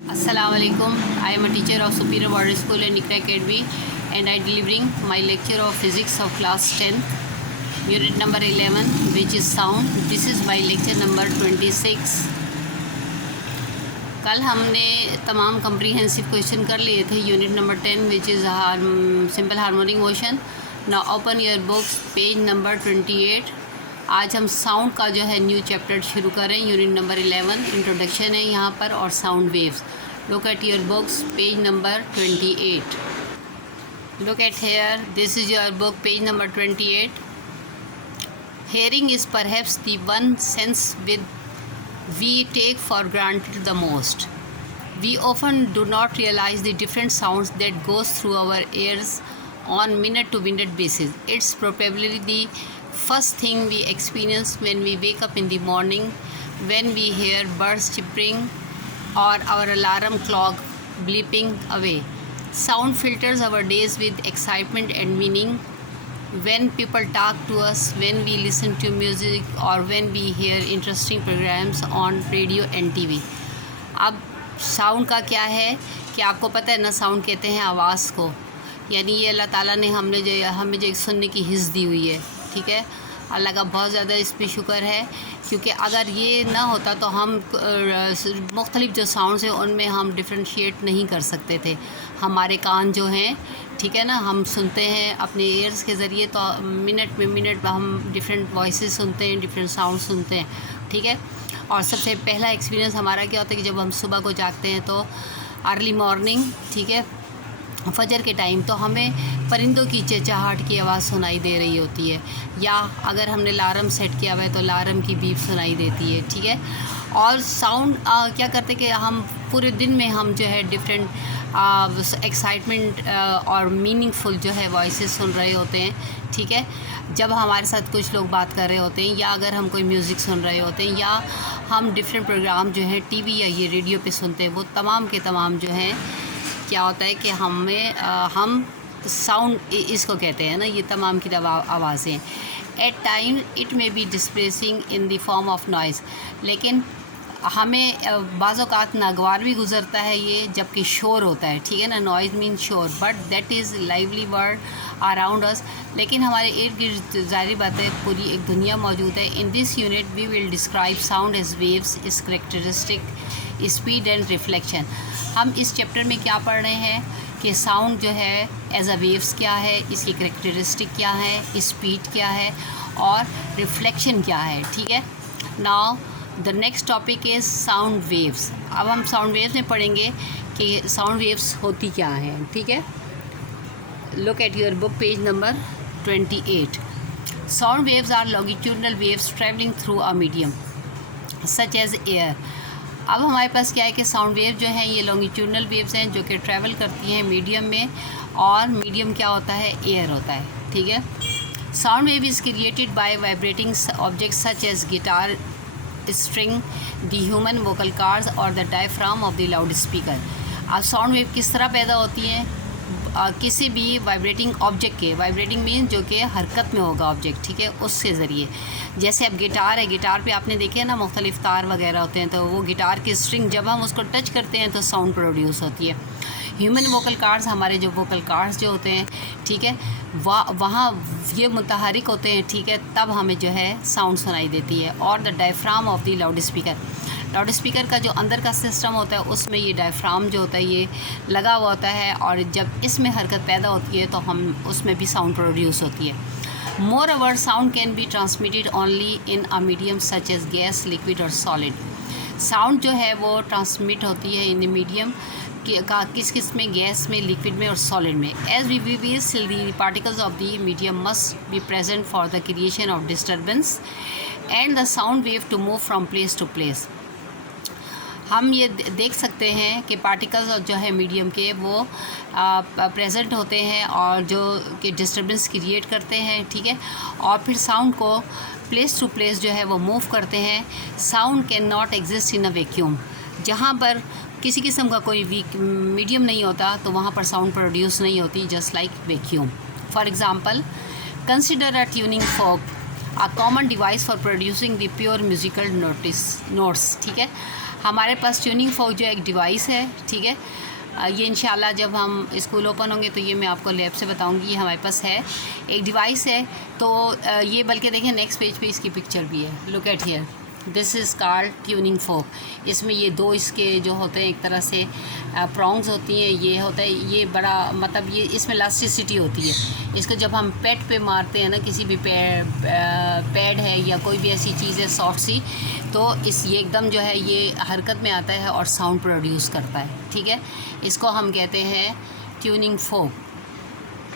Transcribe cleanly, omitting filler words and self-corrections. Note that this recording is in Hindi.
Assalamualaikum. I am a teacher of Superior Model School and Nikra Academy, and I delivering my lecture of physics of class 10, unit number 11, which is sound. This is my lecture number 26. कल हमने तमाम कम्प्रीहेंसिव क्वेश्चन कर लिए थे unit number 10 which is simple harmonic motion. Now open your books page number 28. आज हम साउंड का जो है न्यू चैप्टर शुरू करें. यूनिट नंबर 11 इंट्रोडक्शन है यहाँ पर और sound waves. Look at your books page number 28. Look at here, this is your book page number 28. Hearing is perhaps the one sense we take for granted the most. We often do not realize the different sounds that goes through our ears on minute-to-minute basis. It's probably the first thing we experience when we wake up in the morning, when we hear birds chirping or our alarm clock bleeping away. Sound filters our days with excitement and meaning. When people talk to us, when we listen to music or when we hear interesting programs on radio and TV. अब साउंड का क्या है कि आपको पता है ना, साउंड कहते हैं आवाज़ को. यानी ये अल्लाह ताला ने हमें जो एक सुनने की हिस्स दी हुई है. ठीक है, अल्लाह का बहुत ज़्यादा इस पर शुक्र है, क्योंकि अगर ये ना होता तो हम मुख्तलिफ जो साउंड्स हैं उनमें हम डिफ्रेंशिएट नहीं कर सकते थे. हमारे कान जो हैं, ठीक है ना, हम सुनते हैं अपने ईयर्स के ज़रिए, तो मिनट में मिनट हम डिफरेंट वॉइसेस सुनते हैं, डिफरेंट साउंड सुनते हैं. ठीक है, और सबसे पहला एक्सपीरियंस हमारा क्या होता है कि जब हम सुबह को जागते हैं तो अर्ली मॉर्निंग, ठीक है, फजर के टाइम, तो हमें परिंदों की चहचहाहट की आवाज़ सुनाई दे रही होती है, या अगर हमने अलार्म सेट किया हुआ है तो अलार्म की बीप सुनाई देती है. ठीक है, और साउंड क्या करते कि हम पूरे दिन में हम जो है डिफरेंट एक्साइटमेंट और मीनिंगफुल जो है वॉइसेस सुन रहे होते हैं. ठीक है, जब हमारे साथ कुछ लोग बात कर रहे होते हैं, या अगर हम कोई म्यूज़िक सुन रहे होते हैं, या हम डिफरेंट प्रोग्राम जो हैं टीवी या ये रेडियो पे सुनते हैं, वो तमाम के तमाम जो हैं क्या होता है कि हम साउंड इसको कहते हैं ना, ये तमाम की आवाज़ें. At time it may be displacing in the form of noise. लेकिन हमें बाज़ औक़ात नागवार भी गुज़रता है ये, जबकि शोर होता है. ठीक है ना, नॉइज़ मीन शोर, but that is lively world around us. लेकिन हमारे इर्द गिर्द ज़ाहिर बात है पूरी एक दुनिया मौजूद है. In this unit we will describe sound as waves, इस करेक्टरिस्टिक, स्पीड एंड रिफ्लेक्शन. हम इस चैप्टर में क्या पढ़ रहे हैं कि साउंड जो है एज अ वेव्स क्या है, इसकी करेक्टरिस्टिक क्या है, स्पीड क्या है और रिफ्लेक्शन क्या है. ठीक है, now the next topic is sound waves. अब हम साउंड वेव्स में पढ़ेंगे कि साउंड वेव्स होती क्या हैं. ठीक है, look at your book page number 28. Sound waves are longitudinal waves travelling through a medium such as air. अब हमारे पास क्या है कि साउंड वेव जो हैं ये लॉन्गिट्यूडनल वेव्स हैं जो कि ट्रैवल करती हैं मीडियम में, और मीडियम क्या होता है, एयर होता है. ठीक है, sound wave is created by vibrating objects such as guitar string, the human vocal cords और the diaphragm of the loud speaker. अब साउंड वेव किस तरह पैदा होती हैं? किसी भी वाइब्रेटिंग ऑब्जेक्ट के, वाइब्रेटिंग मीन जो कि हरकत में होगा ऑब्जेक्ट, ठीक है, उसके ज़रिए. जैसे अब गिटार है, गिटार पे आपने देखे ना मुख्तलिफ तार वगैरह होते हैं, तो वो गिटार की स्ट्रिंग जब हम उसको टच करते हैं तो साउंड प्रोड्यूस होती है. ह्यूमन वोकल कार्ड्स, हमारे जो वोकल कार्ड्स जो होते हैं, ठीक है, वहाँ ये मुतहरिक होते हैं. ठीक है, तब हमें जो है साउंड सुनाई देती है. और the diaphragm of the loud speaker, loud speaker का जो अंदर का सिस्टम होता है उसमें ये डायफ्राम जो होता है ये लगा हुआ होता है, और जब इसमें हरकत पैदा होती है तो हम उसमें भी साउंड प्रोड्यूस होती है. Moreover sound can be transmitted only in a medium such as gas, liquid और सॉलिड. साउंड जो है वो ट्रांसमिट होती है इन मीडियम किस में, गैस में, लिक्विड में और सॉलिड में. As we still the particles of the medium must be present for the creation of disturbance and the sound wave to move from place to place. हम ये देख सकते हैं कि पार्टिकल्स जो है मीडियम के वो प्रेजेंट होते हैं और जो कि डिस्टर्बेंस क्रिएट करते हैं. ठीक है, और फिर साउंड को प्लेस टू प्लेस जो है वो मूव करते हैं. Sound can not exist in a vacuum. जहाँ पर किसी किस्म का कोई मीडियम नहीं होता तो वहाँ पर साउंड प्रोड्यूस नहीं होती, just like vacuum. For example, consider a tuning folk, a common device for producing the pure musical notes. ठीक है, हमारे पास ट्यूनिंग फोक जो एक डिवाइस है, ठीक है। ये इंशाल्लाह जब हम स्कूल ओपन होंगे तो ये मैं आपको लैब से बताऊंगी। ये हमारे पास है, एक डिवाइस है। तो ये बल्कि देखें नेक्स्ट पेज पे इसकी पिक्चर भी है। Look eight here, this is called tuning फोक। इसमें ये दो इसके जो होते हैं एक तरह से प्रॉन्ग्स होती हैं। ये होता है, ये बड़ा मतलब ये इसमें इलास्टिसिटी होती है। इसको जब हम पैड पे मारते हैं ना, किसी भी पैड है या कोई भी ऐसी चीज़ है सॉफ्ट सी, तो ये एकदम जो है ये हरकत में आता है और साउंड प्रोड्यूस करता है, ठीक है। इसको हम कहते हैं ट्यूनिंग फोक।